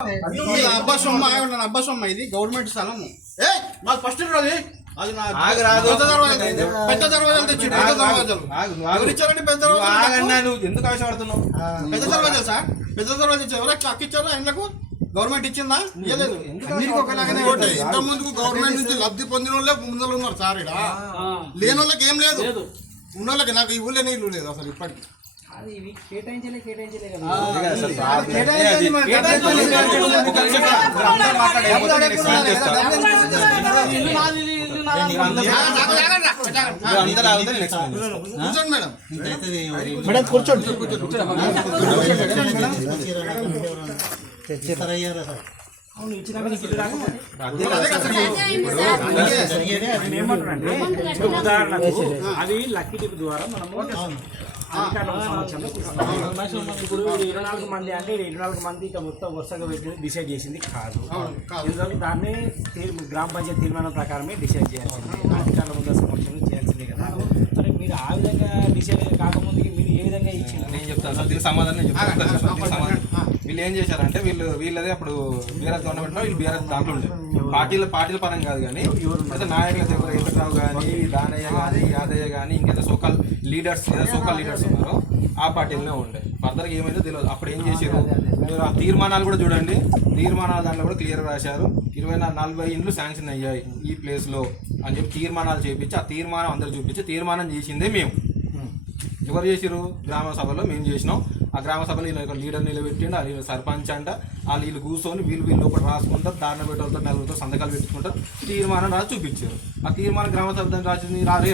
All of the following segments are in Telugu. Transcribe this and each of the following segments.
అబ్బా సొమ్మ ఇది గవర్నమెంట్ స్థలం. మాకు ఫస్ట్ అది పెద్ద దర్వాజాలు తెచ్చి పెద్ద దర్వాజాలు ఎందుకు ఆశపడుతున్నావు? పెద్ద దర్వాజాలు సార్, పెద్ద దర్వాజా ఇచ్చారు. అక్కిచ్చారు ఆయనకు గవర్నమెంట్ ఇచ్చిందా? ఇవ్వలేదు. ఇంత ముందుకు గవర్నమెంట్ నుంచి లబ్ధి పొందిన వాళ్ళే ముందర ఉన్నారు సార్. ఇక్కడ లేని వాళ్ళకి ఏం లేదు, ఉన్న వాళ్ళకి నాకు ఈ ఊళ్ళో నీళ్ళు లేదు అసలు ఇప్పటికి. మేడం కూర్చోండి. ఉదాహరణకు అది లక్కీ టిప్ ద్వారా మనము అధికారుల సమక్షంలో ఇప్పుడు 24 మంది అంటే 24 మంది ఇక మొత్తం వరుసగా పెట్టి డిసైడ్ చేసింది కాదు. ఎందుకంటే దాన్ని గ్రామ పంచాయతీ తీర్మానం ప్రకారమే డిసైడ్ చేయాల్సింది, అధికారుల ముందు సమక్షంలో చేయాల్సిందే కదా. మరి మీరు ఆ విధంగా డిసైడ్ కాకముందు మీరు ఏ విధంగా ఇచ్చింది? నేను చెప్తాను సార్, దీనికి సమాధానం వీళ్ళు ఏం చేశారంటే వీళ్ళదే అప్పుడు బీఆర్ఎస్ గవర్నమెంట్లో వీళ్ళు బీఆర్ఎస్ దాంట్లో ఉండే పార్టీల పరం కాదు, కానీ అయితే నాయకుల దగ్గర వెంకట్రావు కానీ దానయ్య కానీ యాదయ్య కానీ ఇంకేదో సోకాల్ లీడర్స్ ఉన్నారో ఆ పార్టీలోనే ఉండే. ఫర్దర్గా ఏమైందో తెలియదు. అప్పుడు ఏం చేశారు మీరు ఆ తీర్మానాలు కూడా చూడండి, తీర్మానాలు దాంట్లో కూడా క్లియర్గా రాశారు. 40 ఇండ్లు శాంక్షన్ అయ్యాయి ఈ ప్లేస్లో అని చెప్పి తీర్మానాలు చేపించి ఆ తీర్మానం అందరూ చూపించి తీర్మానం చేసిందే మేము. ఎవరు చేసిరు? గ్రామ సభలో మేము చేసినాం. ఆ గ్రామ సభలో లీడర్ నిలబెట్టిండు, ఆ లీడర్ సర్పంచ్ అంట. ఆ వీళ్ళు కూర్చొని వీళ్ళు ఒకటి రాసుకుంటారు, దారిన పెట్టడంతో నలుగురితో సంతకాలు పెట్టుకుంటారు, తీర్మానం రాసి చూపించారు. ఆ తీర్మానం గ్రామ సభ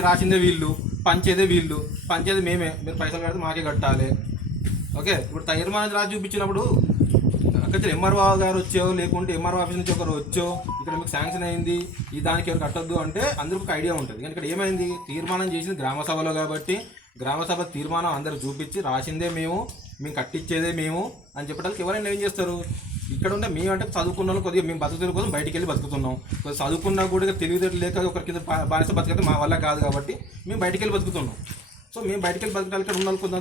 రాసిందే వీళ్ళు, పంచేదే వీళ్ళు, పంచేది మేమే. మీరు పైసలు కడితే మాకే కట్టాలి. ఓకే, ఇప్పుడు తీర్మానం రాసి చూపించినప్పుడు అక్కడ ఎంఆర్ఓ గారు వచ్చో లేకుంటే ఎంఆర్ఓ ఆఫీస్ నుంచి ఒకరు వచ్చో ఇక్కడ మీకు శాంక్షన్ అయింది ఈ దానికి ఎవరు కట్టొద్దు అంటే అందరికీ ఒక ఐడియా ఉంటుంది. కానీ ఇక్కడ ఏమైంది, తీర్మానం చేసింది గ్రామ సభలో కాబట్టి గ్రామ సభ తీర్మానం అందరూ చూపించి రాసిందే మేము కట్టించేదే మేము అని చెప్పడానికి ఎవరైనా ఏం చేస్తారు? ఇక్కడ ఉంటే మేము అంటే చదువుకున్నాం, కొద్దిగా మేము బతుకుతున్న కోసం బయటికి వెళ్ళి బతుకుతున్నాం. కొద్దిగా చదువుకున్నా కూడా తెలివితేటలు లేక ఒకరి కింద బానిస బతికితే మా వల్ల కాదు కాబట్టి మేము బయటికి వెళ్ళి బతుకుతున్నాం. సో మేము బయటికి వెళ్ళి బతకాలి. ఇక్కడ ఉన్న కొంత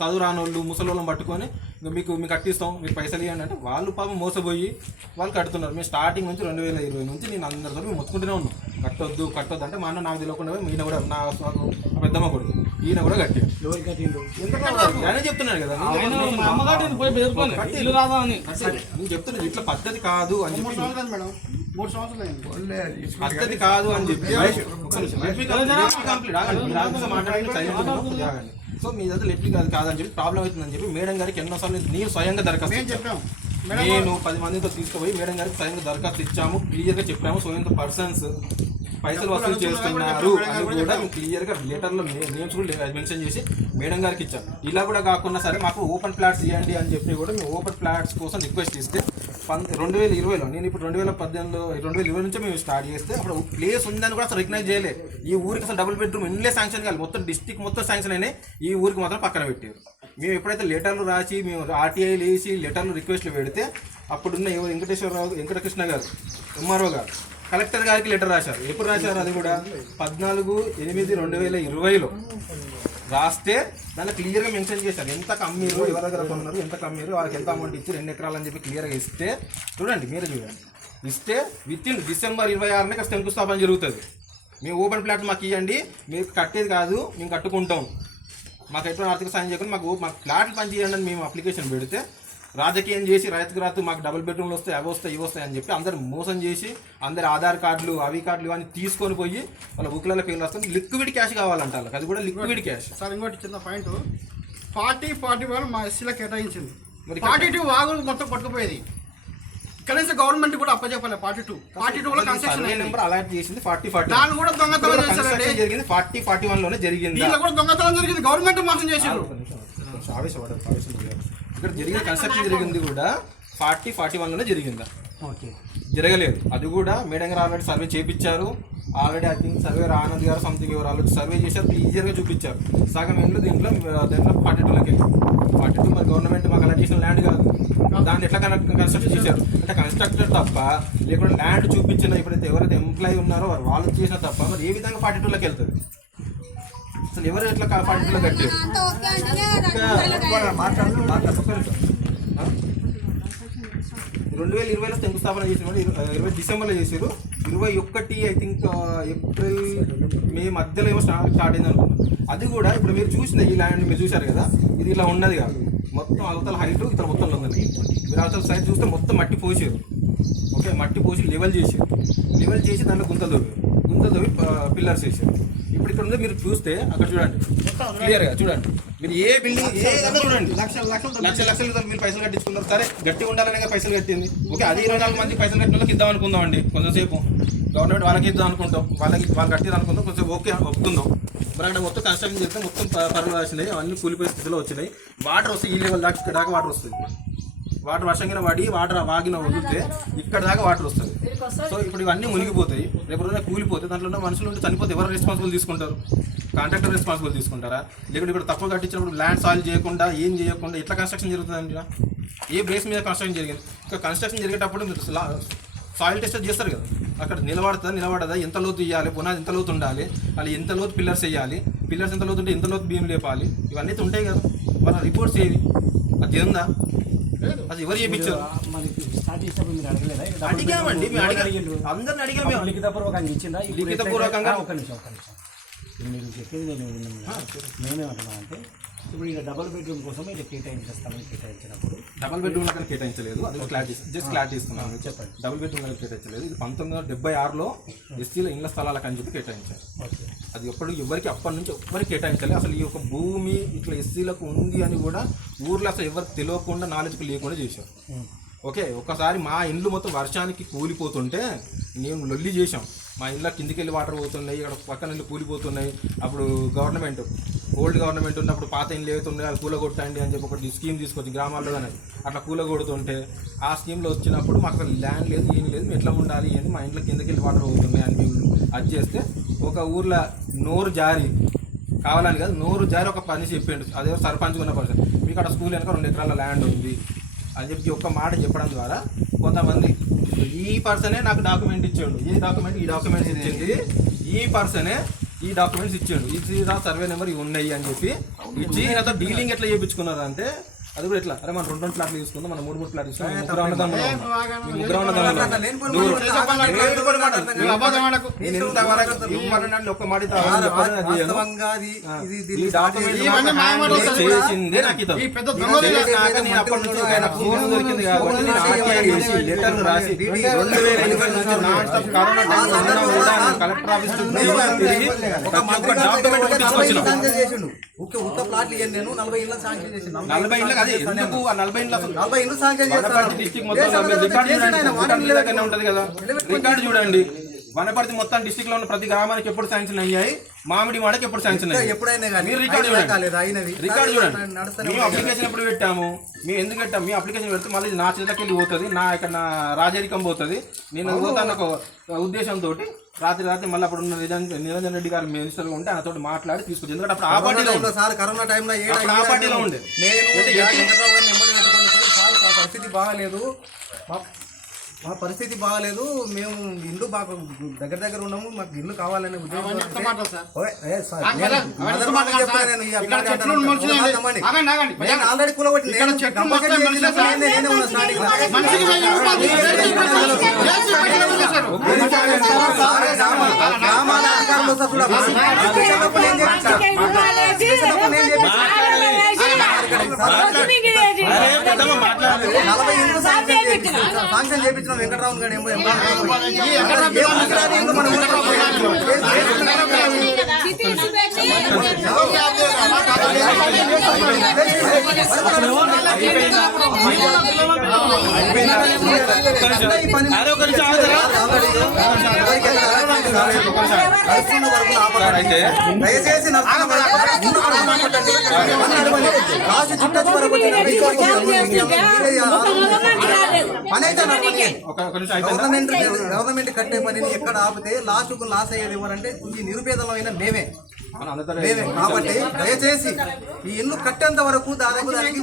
చదువు రాని వాళ్ళు ముసలి వాళ్ళని పట్టుకొని మీకు కట్టిస్తాం, మీరు పైసలు ఇవ్వండి అంటే వాళ్ళు పాపం మోసపోయి వాళ్ళు కడుతున్నారు. మేము స్టార్టింగ్ నుంచి 2020 నుంచి నేను అందరితో మేము మొత్తుకుంటూనే ఉన్నాం, కట్టొద్దు అంటే మా అన్న నాకు తెలియకుండా ఈయన కూడా నా పెద్దమ్మ కొడుకు ఈయన కూడా కట్టాడు. నేనే చెప్తున్నాను కదా, నేను చెప్తున్నాను ఇట్లా పద్ధతి కాదు అని చెప్పి, 3 సంవత్సరాలు పద్ధతి కాదు అని చెప్పి సో మీ దగ్గర లెట్లీ కాదని చెప్పి ప్రాబ్లం అవుతుందని చెప్పి మేడం గారికి ఎన్నోసార్లు నేను స్వయంగా దరఖాస్తు చెప్పాము. నేను 10 మందితో తీసుకుపోయి మేడం గారికి స్వయంగా దరఖాస్తు ఇచ్చాము, క్లియర్గా చెప్పాము. స్వయంగా పర్సన్స్ పైసలు వసూలు చేస్తున్నారు అని కూడా మేము క్లియర్గా లెటర్లో నేమ్స్ కూడా మెన్షన్ చేసి మేడం గారికి ఇచ్చాం. ఇలా కూడా కాకుండా సరే మాకు ఓపెన్ ప్లాట్స్ ఇవ్వండి అని చెప్పి కూడా మేము ఓపెన్ ప్లాట్స్ కోసం రిక్వెస్ట్ ఇస్తే 2020లో నేను ఇప్పుడు 2020 నుంచే మేము స్టార్ట్ చేస్తే అప్పుడు ప్లేస్ ఉందని కూడా అసలు రికగ్నైజ్ చేయలే. ఈ ఊరికి అసలు డబుల్ బెడ్రూమ్ ఇండ్లే శాంక్షన్ కాదు, మొత్తం డిస్టిక్ మొత్తం శాంక్షన్ అయినాయి, ఈ ఊరికి మాత్రం పక్కన పెట్టారు. మేము ఎప్పుడైతే లెటర్లు రాసి మేము ఆర్టీఐలు వేసి లెటర్లు రిక్వెస్ట్లు పెడితే అప్పుడున్న వెంకటకృష్ణ గారు ఎంఆర్ఓ గారు కలెక్టర్ గారికి లెటర్ రాశారు. ఎప్పుడు రాశారు? అది కూడా 14/8/2020లో రాస్తే దాన్ని క్లియర్గా మెన్షన్ చేశారు. ఎంత కమ్మీరు, ఎవరి దగ్గర కొన్నారు, ఎంత కమ్మీరు, వాళ్ళకి ఎంత అమౌంట్ ఇచ్చి 2 ఎకరాలు అని చెప్పి క్లియర్గా ఇస్తే చూడండి, మీరు చూడండి, ఇస్తే వితిన్ December 26నే శంకుస్థాపన జరుగుతుంది. మేము ఓపెన్ ప్లాట్ మాకు ఇవ్వండి, మీరు కట్టేది కాదు మేము కట్టుకుంటాం, మాకు ఎటువంటి ఆర్థిక సాయం చేయకుండా మాకు ప్లాట్లు పనిచేయండి అని మేము అప్లికేషన్ పెడితే రాజకీయం చేసి రైతుకు రాదు మాకు డబుల్ బెడ్రూమ్లు వస్తాయి, అవి వస్తాయి, ఇవి వస్తాయి అని చెప్పి అందరు మోసం చేసి అందరు ఆధార్ కార్డులు అవి కార్డులు ఇవన్నీ తీసుకొని పోయి వాళ్ళ బుక్లలో పేర్లు వస్తుంది. లిక్విడ్ క్యాష్ కావాలంట, అది కూడా లిక్విడ్ క్యాష్. సార్ ఇంకోటి చిన్న పాయింట్, 40 మా ఎస్సీలో కేటాయించింది, మరి 42 వాగులు మొత్తం పట్టుకుపోయేది. కనీసం గవర్నమెంట్ కూడా అప్పచెప్పాలి. 42లో కన్స్ట్రక్షన్ నెంబర్ అలాట్ చేసింది 40 దాన్ని కూడా దొంగతనం చేశారండి. జరిగింది 40-41లోనే జరిగింది. దీనిలో కూడా దొంగతనం జరిగింది, గవర్నమెంట్ మోసం చేశారు. ఇక్కడ జరిగిన కన్స్ట్రక్షన్ జరిగింది కూడా 40-41లోనే జరిగిందా? జరగలేదు. అది కూడా మేడం గారు ఆల్రెడీ సర్వే చేయించారు. Already I think survey Anand గారు సంథింగ్ ఎవరు ఆల్రెడీ సర్వే చేశారు, క్లియర్గా చూపించారు. సగం ఏంట్లో దీంట్లో 42లోకి 42 మరి గవర్నమెంట్ మాకు అలా చేసిన ల్యాండ్ కాదు, దాన్ని ఎట్లా కన్స్ట్రక్ట్ చేశారు అంటే కన్స్ట్రక్టర్ తప్ప లేకుంటే ల్యాండ్ చూపించిన ఎప్పుడైతే ఎవరైతే ఎంప్లాయీ ఉన్నారో వాళ్ళు చేసిన తప్ప మరి ఏ విధంగా 42లోకి వెళ్తుంది? అసలు ఎవరు ఎట్లా 42లో కట్టారు? 2020లో శంకుస్థాపన చేసిన వాళ్ళు 20 డిసెంబర్లో చేశారు. 21 ఐ థింక్ ఏప్రిల్ మే మధ్యలో ఏమో స్టార్ట్ అయింది అనుకుంటున్నాను. అది కూడా ఇప్పుడు మీరు చూసిన ఈ ల్యాండ్ మీరు చూశారు కదా, ఇది ఇలా ఉన్నది కాదు, మొత్తం అవతల హైట్ ఇక్కడ మొత్తం ఉంది. మీరు అవతల సైడ్ చూస్తే మొత్తం మట్టి పోసారు. ఓకే, మట్టి పోసి లెవెల్ చేసి దాంట్లో గుంతలు తవ్వి పిల్లర్స్ వేసారు. ఇప్పుడు ఇక్కడ ఉంది మీరు చూస్తే అక్కడ చూడండి క్లియర్గా చూడండి. మీరు ఏ బిల్డింగ్ ఏదైనా చూడండి, లక్షలు మీరు పైసలు కట్టించుకున్నారు. సరే గట్టిగా ఉండాలనే పైసలు కట్టింది. ఓకే, అది 24 మంది పైసలు కట్టిన వాళ్ళకి ఇద్దాం అనుకుందాం అండి. కొంచెంసేపు గవర్నమెంట్ వాళ్ళకి ఇద్దాం అనుకుంటాం, వాళ్ళు కట్టిద్దాం అనుకుందాం, కొంచెం ఓకే ఒప్పుకుందాం. మరి అక్కడ మొత్తం కన్స్ట్రక్షన్ చేస్తే మొత్తం పనులు వచ్చినాయి, అవన్నీ కూలిపోయే స్థితిలో వచ్చినాయి. వాటర్ వస్తే ఈ లెవెల్ దాకా ఇక్కడ దాకా వాటర్ వస్తుంది. వాటర్ వర్షంగా పడి వాటర్ వాగిన వదిలితే ఇక్కడ దాకా వాటర్ వస్తుంది. సో ఇప్పుడు ఇవన్నీ మునిగిపోతాయి, రేపు రోజున కూలిపోతే దాంట్లో ఉన్న మనుషులు ఉంటే చనిపోతే ఎవరు రెస్పాన్సిబుల్ తీసుకుంటారు? కాంట్రాక్టర్ రెస్పాన్సిబుల్ తీసుకుంటారా? లేకుంటే ఇక్కడ తక్కువ కట్టించినప్పుడు ల్యాండ్ సాయిల్ చేయకుండా ఏం చేయకుండా ఎట్లా కన్స్ట్రక్షన్ జరుగుతుందండి? ఏ బేస్ మీద కన్స్ట్రక్షన్ జరిగింది? ఇంకా కన్స్ట్రక్షన్ జరిగేటప్పుడు సాయిల్ టెస్ట్ చేస్తారు కదా, అక్కడ నిలబడదా, ఎంత లోతు ఇవ్వాలి, పునాది ఎంత లోతు ఉండాలి, అది ఎంత లోతు పిల్లర్స్ వేయాలి, పిల్లర్స్ ఎంత లోతు ఉంటే ఎంత లోతు బీమ్ లేపాలి, ఇవన్నీ ఉంటాయి కదా. మన రిపోర్ట్స్ ఏవి? అది ఉందా? అది ఎవరు చేయించారు? అడిగామండి, మేము అందరిని అడిగాము. లిఖితపూర్వకంగా ఇచ్చిందా? లిఖితపూర్వకంగా ఒక నిమిషం. మీరు చెప్పేది మేమేమంటున్నాం అంటే, ఇప్పుడు ఇక్కడ డబుల్ బెడ్రూమ్ కోసం ఇది కేటాయించినప్పుడు డబుల్ బెడ్రూమ్ లెక్క కేటాయించలేదు. అది క్లారిటీ ఇస్తున్నాను. చెప్పండి. డబుల్ బెడ్రూమ్ లెక్క కేటాయించలేదు. ఇది 1976లో ఎస్సీల ఇళ్ల స్థలాలకు అని చెప్పి కేటాయించారు. అది ఎవరికి అప్పటి నుంచి ఎవరికి కేటాయించాలి. అసలు ఈ యొక్క భూమి ఇట్లా ఎస్సీలకు ఉంది అని కూడా ఊర్లో అసలు ఎవరికి తెలియకుండా నాలెడ్జ్కి లేకుండా చేశారు. ఓకే, ఒకసారి మా ఇండ్లు మొత్తం వర్షానికి కూలిపోతుంటే మేము లొల్లి చేసాం. మా ఇంట్లో కిందికి వెళ్ళి వాటర్ పోతున్నాయి, ఇక్కడ పక్కన ఇల్లు కూలిపోతున్నాయి. అప్పుడు గవర్నమెంట్ ఓల్డ్ గవర్నమెంట్ ఉన్నప్పుడు పాత ఇండ్లు ఏవైతున్నాయి అవి కూలగొట్టండి అని చెప్పి ఒకటి స్కీమ్ తీసుకొచ్చి గ్రామాల్లో కానీ అట్లా కూలగొడుతుంటే ఆ స్కీమ్లో వచ్చినప్పుడు మాకు అసలు ల్యాండ్ లేదు, ఏం లేదు, ఎట్లా ఉండాలి అని మా ఇంట్లో కిందకి వెళ్ళి వాటర్ పోతున్నాయి అని మేము అది చేస్తే ఒక ఊర్లో నోరు జారి కావాలని కాదు, నోరు జారి ఒక పని చెప్పిండు. అదే సర్పంచ్ ఉన్న పర్సన్, మీకు అక్కడ స్కూల్ వెనక 2 ఎకరాల ల్యాండ్ ఉంది అని చెప్పి ఒక్క మాట చెప్పడం ద్వారా కొంతమంది ఈ పర్సనే నాకు డాక్యుమెంట్ ఇచ్చాడు, ఈ డాక్యుమెంట్స్ ఇచ్చింది ఈ పర్సనే, ఈ డాక్యుమెంట్స్ ఇచ్చాడు, ఈ సర్వే నెంబర్ ఇవి ఉన్నాయి అని చెప్పి ఇచ్చి ఈయనతో డీలింగ్ ఎట్లా చేయించుకున్నారు అంటే అది కూడా ఎట్లా, అరే మనం 2 ఫ్లాట్లు తీసుకుందాం, మనం 3 ఫ్లాట్లు తీసుకుందాం, ముగ్గురు ఉన్నదమ్ములు ఒక్క మాట చేసిందే నేను అప్పటి నుంచి ఆయన ఫోన్ దొరికింది కాబట్టి నేను లెటర్ రాసి 2008 నుంచి నాన్ స్టాప్ కరోనా టైంలో కూడా కలెక్టర్ ఆఫీస్ తిరిగి డాక్యుమెంట్ తీసుకొచ్చిన 40 ఇళ్ళ ఎందుకు ఆ 40 ఇళ్ళు డిస్ట్రిక్ట్ మొత్తం రికార్డు ఉంటది కదా, రికార్డు చూడండి. వనపర్తి మొత్తం డిస్ట్రిక్ట్ లో ఉన్న ప్రతి గ్రామానికి ఎప్పుడు శాంక్షన్ అయ్యాయి, మామిడి వాడకి ఎప్పుడు శాంక్షన్ అయ్యాయి, మీరు రికార్డు చూడండి. మేము అప్లికేషన్ ఎప్పుడు పెట్టాము, మేము ఎందుకు పెట్టాము, మీ అప్లికేషన్ పెడితే మళ్ళీ నా చేతికి వెళ్ళి పోతుంది, నా రాజరికం పోతుంది, నేను పోతాను ఒక ఉద్దేశంతో రాత్రి మళ్ళీ అప్పుడు ఉన్న నిరంజన్ రెడ్డి గారు మినిస్టర్గా ఉంటే ఆయనతో మాట్లాడి తీసుకొచ్చి, ఎందుకంటే అప్పుడు ఆ పార్టీలో ఉండే మా పరిస్థితి బాగాలేదు, మేము ఇల్లు బాగా దగ్గర ఉన్నాము, మాకు ఇల్లు కావాలనే ఉద్దేశం ఆల్రెడీ కూలగొట్టి శాంక్షన్ చేయించిన వెంకటరావు గారు దయచేసి గవర్నమెంట్ కట్టే పనిని ఎక్కడ ఆపితే లాస్ అయ్యేది ఎవరంటే ఈ నిరుపేదలో అయినా మేమే కాబట్టి దయచేసి ఈ ఇల్లు కట్టేంత వరకు దాదాపు దానికి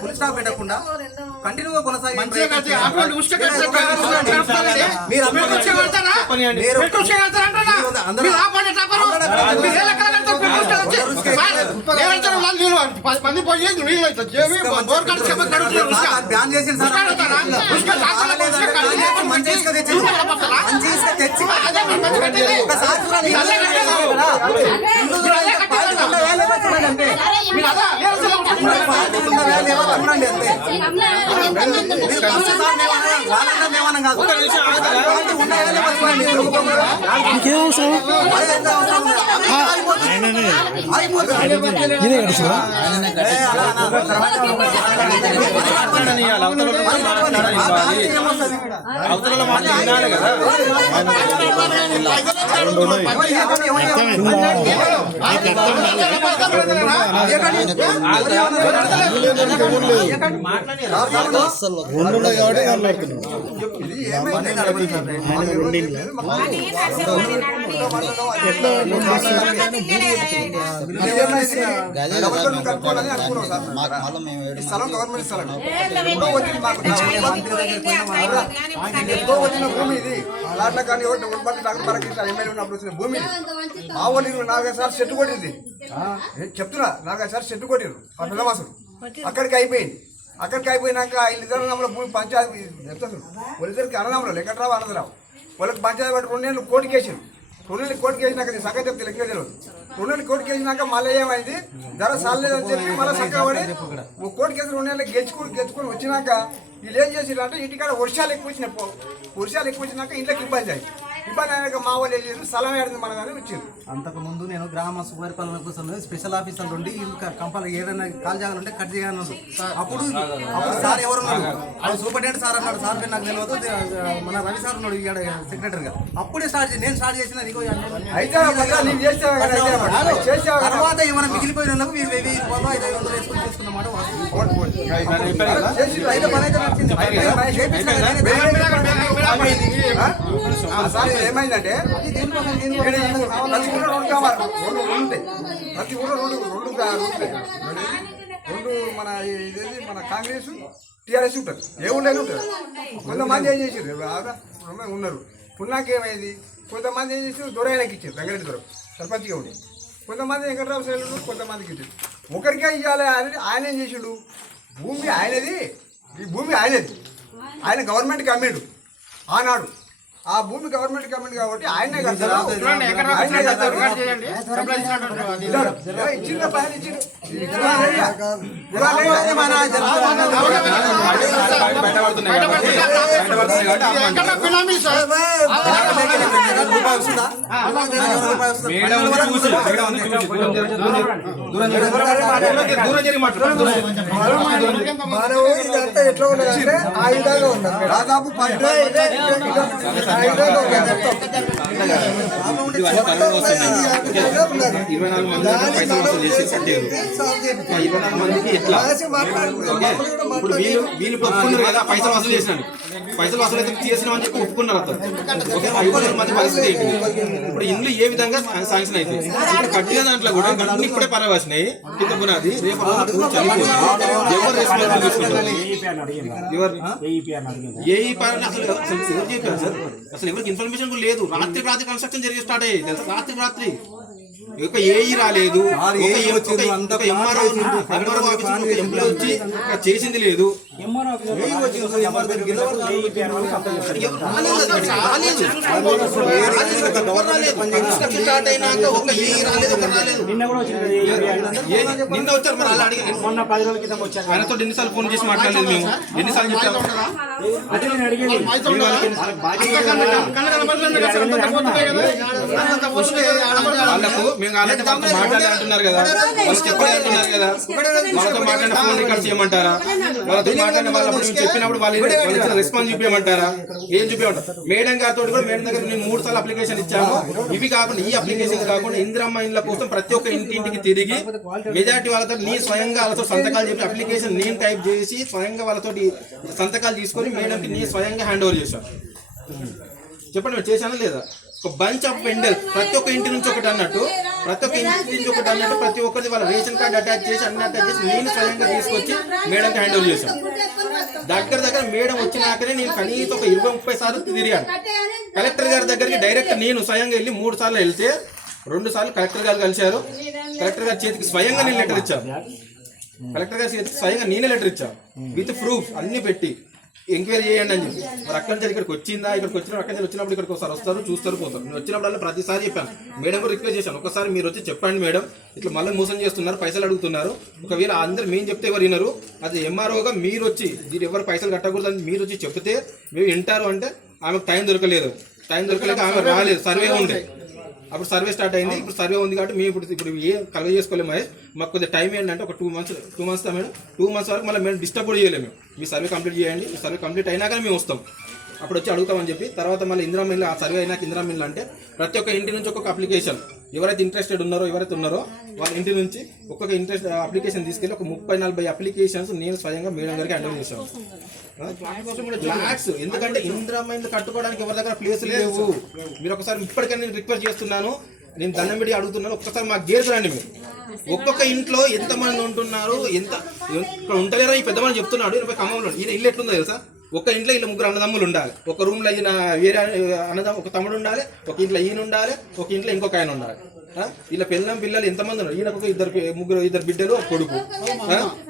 ఫుల్ స్టాప్ పెట్టకుండా కంటిన్యూగా కొనసాగి మీరు మంది పోయి నీళ్ళు బ్యాన్ చేసింది సార్ మంచి ఇసుక తెచ్చింది మంచి ఇసుక తెచ్చి ఒకసారి చూడండి అంతే వాళ్ళన్నా మేమన్నా కాదు అవతల మాట వినాలి కదా. స్థలం గవర్నమెంట్ స్థలం ఎంతో వచ్చిన భూమి ఇది అలాట్లా కానీ ఎమ్మెల్యే ఉన్నప్పుడు వచ్చిన భూమి మా వాళ్ళు 4-5 సార్లు చెట్టు కొట్టింది చెప్తున్నా 4-5 సార్లు చెట్టు కొట్టిరు ఆ పిల్లవాసులు అక్కడికి అయిపోయినాక వీళ్ళిద్దరు భూమి పంచాయతీ చెప్తారు వాళ్ళిద్దరికి అన్నదమ్ములు వెంకట్రావు అనంతరావు వాళ్ళకి పంచాయతీ బట్టి 2 నెలలు కోర్టుకి వేసారు 2 నెలలు కోర్టుకి వేసినాక సంగతి చెప్తే లెక్క తెలియదు 2 నెలలు కోర్టుకి వేసినాక మళ్ళీ ఏమైంది ధర సాలేదని చెప్పి మళ్ళీ చక్కబడి కోర్టుకి వేసి 2 నెలలు గెలుచుకొని వచ్చినాక వీళ్ళు ఏం చేసిరంటే ఇంటికాడ వర్షాలు ఎక్కువ వచ్చినాక ఇంట్లోకి ఇబ్బంది అయినాక మా వాళ్ళు ఏం చేసి స్థలం ఏడింది మన కానీ వచ్చారు. అంతకుముందు నేను గ్రామ సుపరిపాలన కోసం స్పెషల్ ఆఫీసర్ నుండి కంపల్సరీ ఏదైనా కాల్ జాగాలు ఉంటే కట్ చేయాలన్నాడు. అప్పుడు సార్ ఎవరు సూపరింటెండెంట్ సార్ అన్నాడు. సార్ పేరు నాకు తెలియదు. మన రవి సార్ ఉన్నాడు ఇక్కడ సెక్రటరీగా. అప్పుడే నేను స్టార్ట్ చేసిన తర్వాత ఏమైనా మిగిలిపోయిన వాళ్ళకు మీరు 1000 రూపాయలు 500 వేసుకొని చేసుకున్నమాట ఏమైందంటే ప్రతి ఊళ్ళో 2 కావాలి 2 ఉంటాయి. ప్రతి ఊళ్ళో 2 మన ఇదేంటి మన కాంగ్రెస్ టీఆర్ఎస్ ఉంటుంది. ఏ ఊళ్ళో ఉంటుంది. కొంతమంది ఏం చేసారు ఉన్నారు. పున్నాక ఏమైంది కొంతమంది ఏం చేసారు దొరైనకి ఇచ్చారు. వెంకరెడ్డి దొర సర్పంచ్గా ఉండి కొంతమంది వెంకటరావు శైలు కొంతమందికి ఇచ్చారు. ఒకరికే ఇవ్వాలి అని ఆయన ఏం చేసాడు భూమి ఆయనది ఈ భూమి ఆయనది ఆయన గవర్నమెంట్కి అమ్మాడు ఆనాడు. ఆ భూమి గవర్నమెంట్ కమిటీ కాబట్టి ఆయనే కడతారు. ఎట్లా ఉన్నదంటే ఆ విధంగా ఉన్నారు దాదాపు 24 మంది పైసలు వసూలు చేసి కట్టారు. 24 మందికి ఎట్లా ఇప్పుడు వీళ్ళు ఒప్పుకున్నారు కదా పైసలు వసూలు చేసినాను. పైసలు వసూలు అయితే చేసినాం అని చెప్పి ఒప్పుకున్నారు. అతను 500 మంది పరిస్థితి ఏంటి ఇప్పుడు ఇండ్లు ఏ విధంగా శాంక్షన్ అయితే ఇప్పుడు కట్టిన దాంట్లో కూడా అన్ని ఇప్పుడే పరవాసినాయి. కింద పునాది రేపు చనిపోతుంది. ఎవరు రెస్పాన్సిబుల్ తీసుకుంటారు? అసలు ఎవరికి ఇన్ఫర్మేషన్ కూడా లేదు. రాత్రి కన్స్ట్రక్షన్ జరిగి స్టార్ట్ అయ్యేది తెలుసా. రాత్రి ఒక ఏఈ రాలేదు, ఎంఆర్ఓ ఎంప్లాయ్ వచ్చి చేసింది లేదు. నిన్న వచ్చారు మరి అలా అడిగి ఆయనతో ఎన్నిసార్లు ఫోన్ చేసి మాట్లాడలేదు. మేము ఎన్నిసార్లు చెప్పాము వాళ్ళకు మేము ఆల్రెడీ మాట్లాడే అంటున్నారు కదా. వాళ్ళు చెప్పలే అంటున్నారు కదా. వాళ్ళతో మాట్లాడిన ఫోన్ రికార్డ్ చేయమంటారా? వాళ్ళతో మాట్లాడిన వాళ్ళప్పుడు మేము చెప్పినప్పుడు వాళ్ళు రెస్పాన్స్ చూపించమంటారా? ఏం చూపించమంటారు? మేడం గారితో కూడా మేడం దగ్గర నేను 3 సార్లు అప్లికేషన్ ఇచ్చాము. ఇవి కాకుండా ఈ అప్లికేషన్ కాకుండా ఇందిరమ్మ ఇండ్ల కోసం ప్రతి ఒక్క ఇంటింటికి తిరిగి మెజార్టీ వాళ్ళతో నీ స్వయంగా వాళ్ళతో సంతకాలు చెప్పి అప్లికేషన్ నేను టైప్ చేసి స్వయంగా వాళ్ళతో సంతకాలు తీసుకొని మేడంకి నీ స్వయంగా హ్యాండ్ ఓవర్ చేశాను. చెప్పండి మీరు చేశానా లేదా? ఒక బంచ్ ఆఫ్ పెండల్ ప్రతి ఒక్క ఇంటి నుంచి ఒకటి అన్నట్టు ప్రతి ఒక్కరిది వాళ్ళ రేషన్ కార్డు అటాచ్ చేసి అన్ని అటాచ్ చేసి నేను స్వయంగా తీసుకొచ్చి మేడంకి హ్యాండ్ ఓవర్ చేశాను. దగ్గర మేడం వచ్చినాకనే నేను కనీసం ఒక 20-30 సార్లు తిరిగాను. కలెక్టర్ గారి దగ్గరికి డైరెక్ట్ నేను స్వయంగా వెళ్ళి 3 సార్లు వెళ్తే 2 సార్లు కలెక్టర్ గారు కలిశారు. కలెక్టర్ గారి చేతికి స్వయంగా నేను లెటర్ ఇచ్చాను. కలెక్టర్ గారి చేతికి స్వయంగా నేనే లెటర్ ఇచ్చాను విత్ ప్రూఫ్ అన్ని పెట్టి ఎంక్వైరీ చేయండి అని చెప్పి. మరి అక్కడి నుంచి ఇక్కడికి వచ్చిందా, ఇక్కడికి వచ్చిన అక్కడి నుంచి వచ్చినప్పుడు ఇక్కడికి ఒకసారి వస్తారు, చూస్తారు, పోతారు. నేను వచ్చినప్పుడు ప్రతిసారి చెప్పాను, మేడం కూడా రిక్వెస్ట్ చేశాను, ఒకసారి మీరు వచ్చి చెప్పండి మేడం, ఇట్లా మళ్ళీ మోసం చేస్తున్నారు, పైసలు అడుగుతున్నారు. ఒకవేళ అందరు మేము చెప్తే ఎవరు వినరు, అది ఎంఆర్ఓగా మీరు వచ్చి దీని ఎవరు పైసలు కట్టకూడదని మీరు వచ్చి చెప్తే మేము వింటారు అంటే ఆమెకు టైం దొరకలేదు. టైం దొరకలేక ఆమె రాలేదు. సర్వే ఉండే, అప్పుడు సర్వే స్టార్ట్ అయింది. ఇప్పుడు సర్వే ఉంది కాబట్టి మేము ఇప్పుడు ఏం కలగ చేసుకోలేము. మహేష్ మాకు కొద్దిగా టైం ఏంటంటే ఒక 2 మంత్స్ మేడం, 2 మంత్స్ వరకు మళ్ళీ మేము డిస్టర్బ్ కూడా చేయలేము. మీ సర్వే కంప్లీట్ చేయండి, మీ సర్వే కంప్లీట్ అయినాక మేము వస్తాం, అప్పుడు వచ్చి అడుగుతామని చెప్పి. తర్వాత మళ్ళీ ఇందిరా మిల్లు, ఆ సర్వే అయినాక ఇందిరా మిల్లు అంటే ప్రతి ఒక్క ఇంటి నుంచి ఒక్కొక్క అప్లికేషన్, ఎవరైతే ఇంట్రెస్టెడ్ ఉన్నారో వాళ్ళ ఇంటి నుంచి ఒక్కొక్క అప్లికేషన్ తీసుకెళ్ళి ఒక 30-40 అప్లికేషన్స్ నేను స్వయంగా మేడం గారికి హ్యాండిల్ చేశాను. ఫ్లాట్స్ ఎందుకంటే ఇందిరా మిల్లు కట్టుకోవడానికి ఎవరి దగ్గర ప్లేస్ లేవు. మీరు ఒకసారి ఇప్పటికైనా నేను రిక్వెస్ట్ చేస్తున్నాను, నేను దండం పెట్టి అడుగుతున్నాను, ఒక్కసారి మాకు గేర్స్ రండి. మీరు ఒక్కొక్క ఇంట్లో ఎంతమంది ఉంటున్నారు, ఇక్కడ ఉంటలేరా ఈ పెద్దమని చెప్తున్నాడు. 20 ఖమ్మంలో ఈయన ఇల్లు ఎట్లుందో తెలుసా? ఒక ఇంట్లో ఇలా 3 అన్నదమ్ములు ఉండాలి, ఒక రూమ్లో ఈయన వేరే అన్నదమ్ము, ఒక తమ్ముడు ఉండాలి, ఒక ఇంట్లో ఈయన ఉండాలి, ఒక ఇంట్లో ఇంకొక ఆయన ఉండాలి. ఇలా పిల్లలు ఎంతమంది ఉన్నారు? ఈయనకు ఇద్దరు బిడ్డలు, ఒక కొడుకు,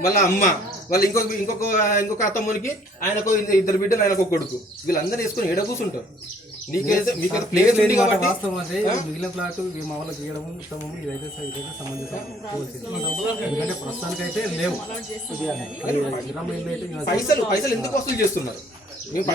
మళ్ళీ అమ్మ, వాళ్ళు ఇంకొక తమ్మునికి ఆయనకు 2 బిడ్డలు, ఆయనకు ఒక కొడుకు. వీళ్ళందరూ వేసుకొని ఏడ కూర్చుంటారు. మీకైతే ప్లేస్ ఉంది కాబట్టి వాస్తవం అంటే మిగిలిన ఫ్లాట్ మా వాళ్ళకి చేయడం ఉత్తమము. ఇదైతే సమంజసం. ఎందుకంటే ప్రస్తుతానికైతే లేవు. పైసలు ఎందుకు వసూలు చేస్తున్నారు? మేడం